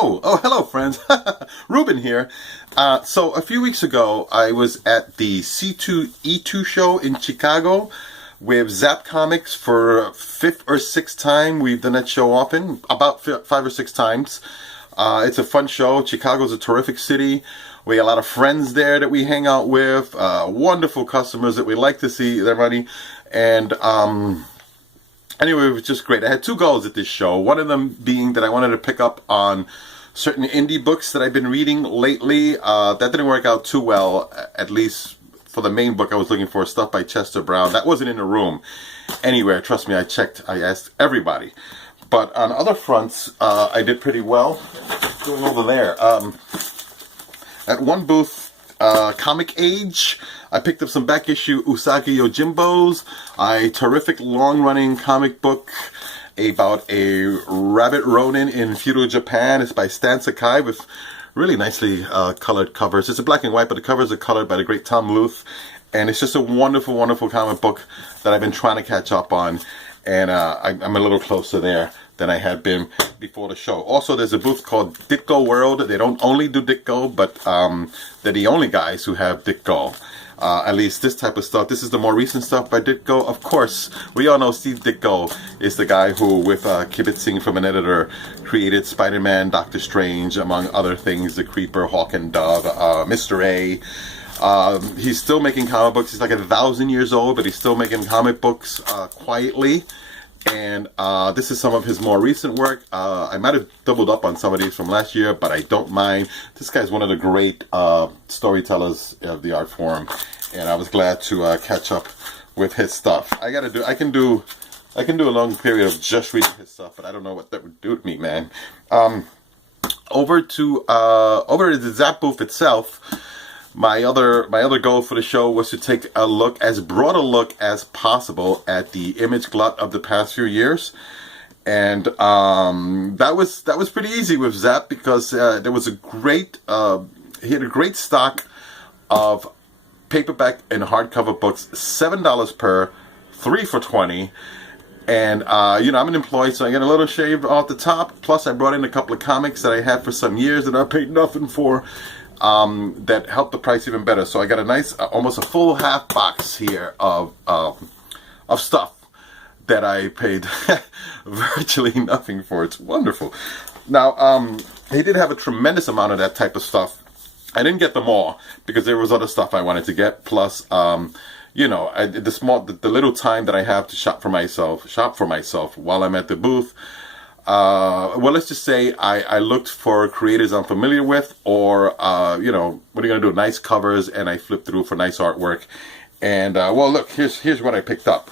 Hello, friends. Ruben here. So a few weeks ago, I was at the C2E2 show in Chicago with Zap Comics for fifth or sixth time. We've done that show often, about 5 or 6 times. It's a fun show. Chicago's a terrific city. We got a lot of friends there that we hang out with, wonderful customers that we like to see their money, and anyway, it was just great. I had two goals at this show. One of them being that I wanted to pick up on certain indie books that I've been reading lately. That didn't work out too well, at least for the main book I was looking for, stuff by Chester Brown. That wasn't in the room anywhere. Trust me, I asked everybody. But on other fronts, I did pretty well. Going over there. At one booth, Comic Age, I picked up some back issue Usagi Yojimbo's, a terrific long-running comic book about a rabbit ronin in feudal Japan. It's by Stan Sakai with really nicely colored covers. It's a black and white, but the covers are colored by the great Tom Luth. And it's just a wonderful, wonderful comic book that I've been trying to catch up on. And I'm a little closer there than I had been before the show. Also, there's a booth called Ditko World. They don't only do Ditko, but they're the only guys who have Ditko. At least this type of stuff. This is the more recent stuff by Ditko. Of course, we all know Steve Ditko is the guy who, with kibitzing from an editor, created Spider-Man, Doctor Strange, among other things, The Creeper, Hawk and Dove, Mr. A. He's still making comic books. He's like 1,000 years old, but he's still making comic books quietly. And this is some of his more recent work. I might have doubled up on some of these from last year, but I don't mind. This guy's one of the great storytellers of the art form, and I was glad to catch up with his stuff. I can do a long period of just reading his stuff, but I don't know what that would do with me, man. Over at the Zap booth itself. My other goal for the show was to take as broad a look as possible at the image glut of the past few years, and that was pretty easy with Zap because there was he had a great stock of paperback and hardcover books, $7 per, 3 for $20. And, I'm unemployed, so I get a little shave off the top. Plus, I brought in a couple of comics that I had for some years that I paid nothing for. That helped the price even better. So I got a nice, almost a full half box here of stuff that I paid virtually nothing for. It's wonderful. Now, they did have a tremendous amount of that type of stuff. I didn't get them all because there was other stuff I wanted to get. Plus, the little time that I have to shop for myself while I'm at the booth. Well, let's just say I looked for creators I'm familiar with, or, what are you going to do? Nice covers, and I flipped through for nice artwork. And, well, look, here's what I picked up.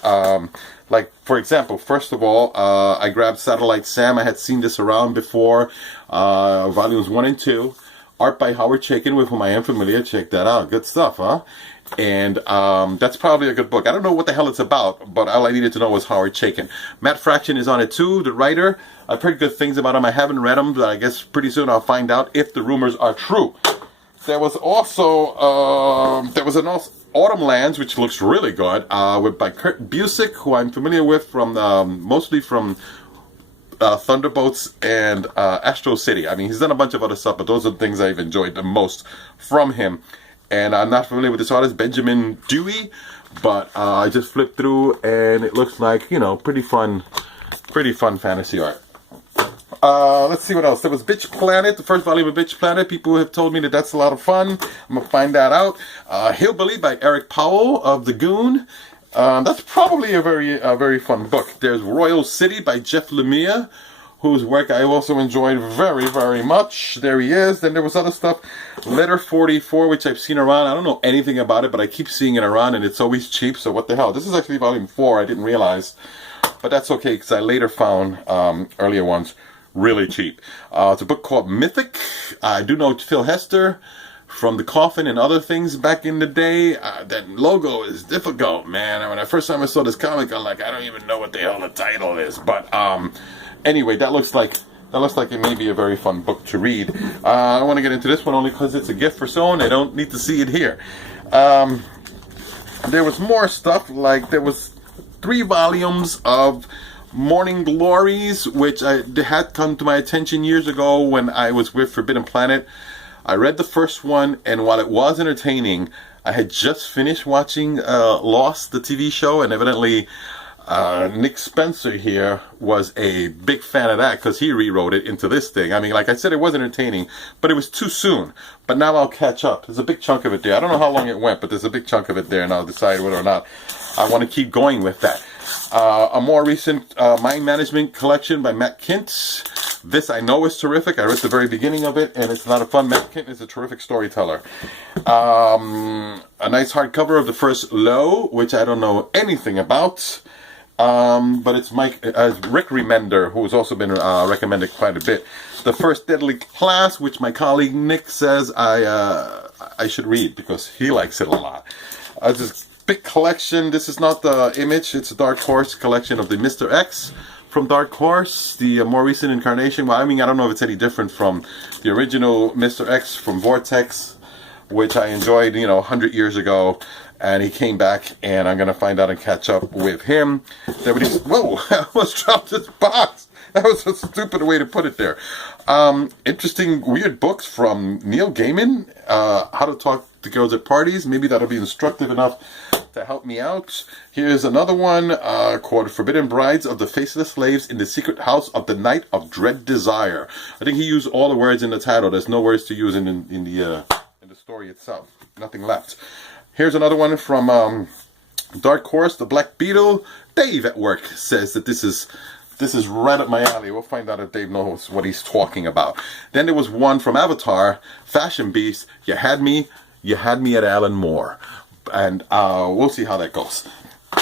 Like, for example, first of all, I grabbed Satellite Sam. I had seen this around before, volumes 1 and 2. Art by Howard Chaykin, with whom I am familiar. Check that out. Good stuff, huh? And that's probably a good book. I don't know what the hell it's about, but all I needed to know was Howard Chaykin. Matt Fraction is on it too, the writer. I've heard good things about him. I haven't read him, but I guess pretty soon I'll find out if the rumors are true. There was also Autumn Lands, which looks really good, by Kurt Busiek, who I'm familiar with from mostly from Thunderbolts and Astro City. I mean, he's done a bunch of other stuff, but those are the things I've enjoyed the most from him. And I'm not familiar with this artist, Benjamin Dewey, but I just flipped through, and it looks like, pretty fun fantasy art. Let's see what else. There was Bitch Planet, the first volume of Bitch Planet. People have told me that that's a lot of fun. I'm going to find that out. Hillbilly by Eric Powell of The Goon. That's probably a very fun book. There's Royal City by Jeff Lemire, whose work I also enjoyed very, very much. There he is. Then there was other stuff. Letter 44, which I've seen around. I don't know anything about it, but I keep seeing it around, and it's always cheap, so what the hell. This is actually volume 4. I didn't realize. But that's okay, because I later found earlier ones really cheap. It's a book called Mythic. I do know Phil Hester from The Coffin and other things back in the day. That logo is difficult, man. When the first time I saw this comic, I'm like, I don't even know what the hell the title is. But anyway, that looks like it may be a very fun book to read. I don't want to get into this one only because it's a gift for someone. I don't need to see it here. There was more stuff, like there was 3 volumes of Morning Glories, which had come to my attention years ago when I was with Forbidden Planet. I read the first one, and while it was entertaining, I had just finished watching Lost, the TV show, and evidently Nick Spencer here was a big fan of that because he rewrote it into this thing. I mean, like I said, it was entertaining, but it was too soon. But now I'll catch up. There's a big chunk of it there. I don't know how long it went, but there's a big chunk of it there, and I'll decide whether or not I want to keep going with that. A more recent Mind Management collection by Matt Kintz. This I know is terrific. I read the very beginning of it, and it's a lot of fun. Matt Kintz is a terrific storyteller. A nice hardcover of the first Low, which I don't know anything about. But it's Rick Remender, who has also been recommended quite a bit. The first Deadly Class, which my colleague Nick says I should read because he likes it a lot. This big collection. This is not the Image. It's a Dark Horse collection of the Mr. X from Dark Horse, the more recent incarnation. Well, I mean, I don't know if it's any different from the original Mr. X from Vortex, which I enjoyed, 100 years ago. And he came back, and I'm going to find out and catch up with him. Whoa, I almost dropped this box. That was a stupid way to put it there. Interesting, weird books from Neil Gaiman. How to Talk to Girls at Parties. Maybe that'll be instructive enough to help me out. Here's another one called Forbidden Brides of the Faceless Slaves in the Secret House of the Night of Dread Desire. I think he used all the words in the title. There's no words to use in the story itself. Nothing left. Here's another one from Dark Horse, The Black Beetle. Dave at work says that this is right up my alley. We'll find out if Dave knows what he's talking about. Then there was one from Avatar, Fashion Beast. You had me at Alan Moore. And we'll see how that goes.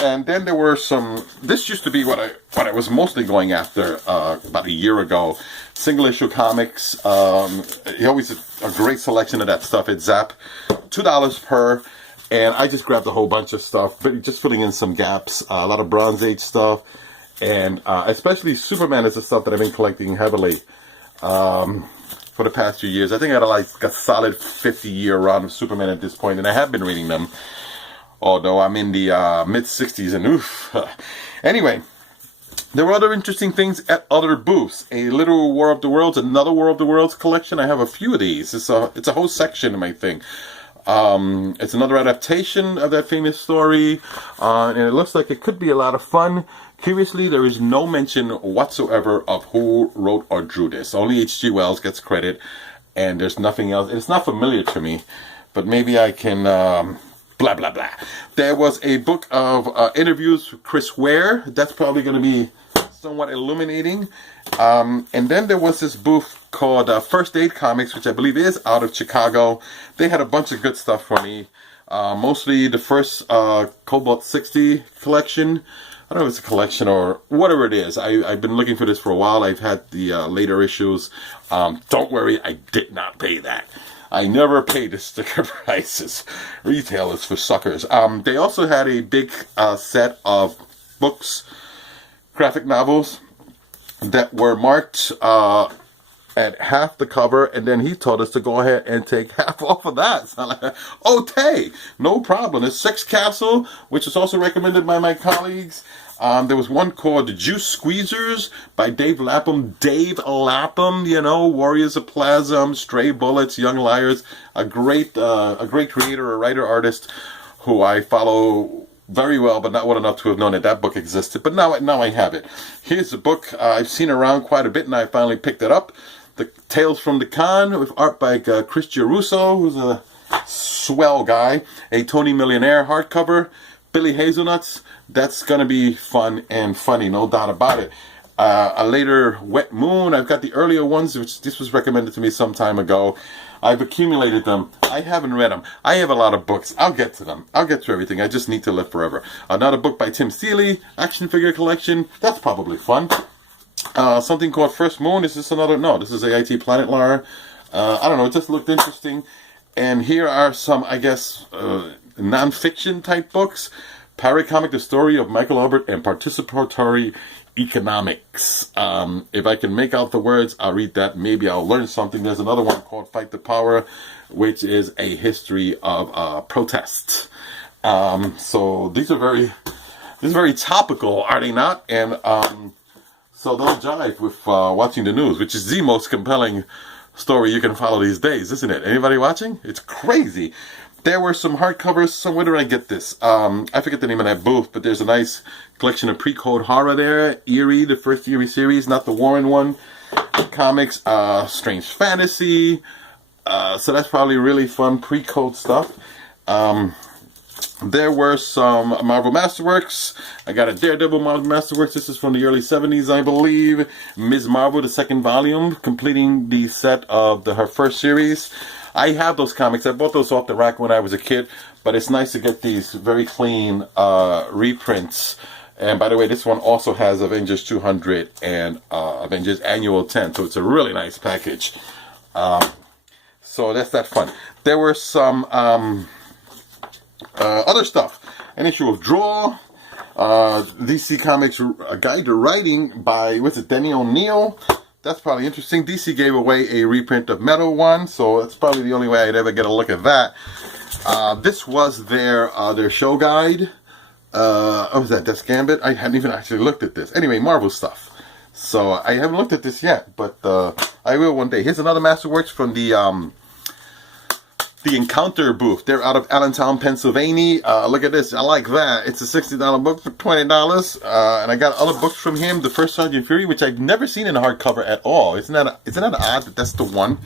And then there were some, this used to be what I was mostly going after about a year ago. Single issue comics. He always a great selection of that stuff at Zap. $2 per. And I just grabbed a whole bunch of stuff, but just filling in some gaps. A lot of Bronze Age stuff. And especially Superman is the stuff that I've been collecting heavily for the past few years. I think I had a solid 50-year run of Superman at this point, and I have been reading them. Although I'm in the mid-60s and oof. Anyway, there were other interesting things at other booths. A Little War of the Worlds, another War of the Worlds collection. I have a few of these. It's a whole section of my thing. It's another adaptation of that famous story, and it looks like it could be a lot of fun. Curiously, there is no mention whatsoever of who wrote or drew this. Only H.G. Wells gets credit, and there's nothing else. It's not familiar to me, but maybe I can blah, blah, blah. There was a book of interviews with Chris Ware. That's probably going to be somewhat illuminating. And then there was this booth called First Aid Comics, which I believe is out of Chicago. They had a bunch of good stuff for me. Mostly the first Cobalt 60 collection. I don't know if it's a collection or whatever it is. I've been looking for this for a while. I've had the later issues. Don't worry, I did not pay that. I never paid the sticker prices. Retail is for suckers. They also had a big set of books, graphic novels, that were marked at half the cover, and then he told us to go ahead and take half off of that. So I'm like, okay, no problem. There's Sex Castle, which is also recommended by my colleagues. There was one called The Juice Squeezers by Dave Lapham. Dave Lapham, Warriors of Plasm, Stray Bullets, Young Liars. A great creator, a writer, artist who I follow very well, but not well enough to have known that book existed. But now I have it. Here's a book I've seen around quite a bit, and I finally picked it up. The Tales from the Con, with art by Chris Giarusso, who's a swell guy. A Tony Millionaire hardcover. Billy Hazelnuts. That's going to be fun and funny, no doubt about it. A later Wet Moon. I've got the earlier ones, which this was recommended to me some time ago. I've accumulated them. I haven't read them. I have a lot of books. I'll get to them. I'll get to everything. I just need to live forever. Another book by Tim Seeley, action figure collection. That's probably fun. Something called First Moon. Is this another? No, this is AIT Planet Lar. I don't know. It just looked interesting. And here are some, I guess, non-fiction type books. Paracomic, The Story of Michael Albert and Participatory Economics. If I can make out the words, I'll read that. Maybe I'll learn something. There's another one called Fight the Power, which is a history of protests. So these are very topical, are they not? And So don't jive with watching the news, which is the most compelling story you can follow these days, isn't it? Anybody watching? It's crazy. There were some hardcovers. So where did I get this? I forget the name of that booth, but there's a nice collection of pre-code horror there. Eerie, the first Eerie series, not the Warren one. Comics, Strange Fantasy. So that's probably really fun pre-code stuff. There were some Marvel Masterworks. I got a Daredevil Marvel Masterworks. This is from the early 70s, I believe. Ms. Marvel, the second volume, completing the set of her first series. I have those comics. I bought those off the rack when I was a kid, but it's nice to get these very clean reprints. And by the way, this one also has Avengers 200 and Avengers Annual 10, so it's a really nice package. So that's that fun. There were some other stuff. An issue of Draw, DC Comics, a guide to writing by, what's it, Denny O'Neil. That's probably interesting. DC gave away a reprint of Metal One, so that's probably the only way I'd ever get a look at that. This was their show guide. Oh, was that Death Gambit? I hadn't even actually looked at this. Anyway, Marvel stuff. So I haven't looked at this yet, but I will one day. Here's another Masterworks from the Encounter booth. They're out of Allentown, Pennsylvania. Look at this. I like that. It's a $60 book for $20. And I got other books from him. The First Sergeant Fury, which I've never seen in a hardcover at all. Isn't that odd that that's the one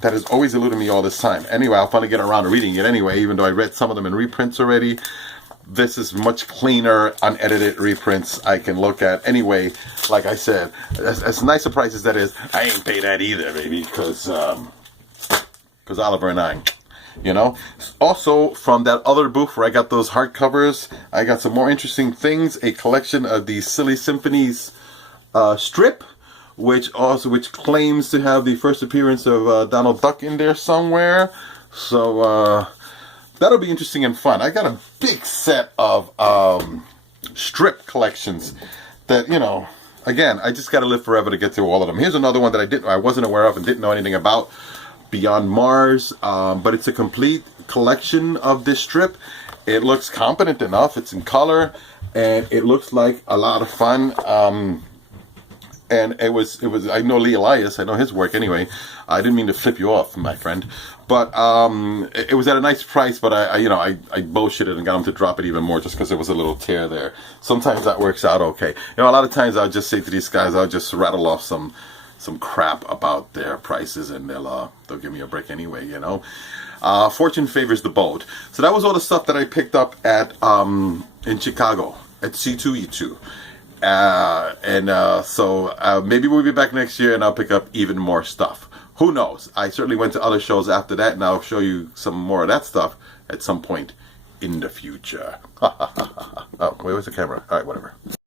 that has always eluded me all this time? Anyway, I'll finally get around to reading it anyway, even though I read some of them in reprints already. This is much cleaner, unedited reprints I can look at. Anyway, like I said, as nice a price as that is, I ain't pay that either, baby, because Oliver and I... You know, also from that other booth where I got those hardcovers, I got some more interesting things. A collection of the Silly Symphonies strip, which claims to have the first appearance of Donald Duck in there somewhere. So that'll be interesting and fun. I got a big set of strip collections that, you know, again, I just got to live forever to get through all of them. Here's another one that I wasn't aware of and didn't know anything about. Beyond Mars, but it's a complete collection of this strip. It looks competent enough. It's in color, and it looks like a lot of fun. And it was. I know Lee Elias. I know his work anyway. I didn't mean to flip you off, my friend, but it was at a nice price. But I bullshitted and got him to drop it even more just because there was a little tear there. Sometimes that works out okay. You know, a lot of times I'll just say to these guys, I'll just rattle off some crap about their prices, and they'll give me a break anyway, you know. Fortune favors the bold. So that was all the stuff that I picked up at in Chicago at C2E2. So maybe we'll be back next year and I'll pick up even more stuff. Who knows? I certainly went to other shows after that, and I'll show you some more of that stuff at some point in the future. Oh, where was the camera? All right, whatever.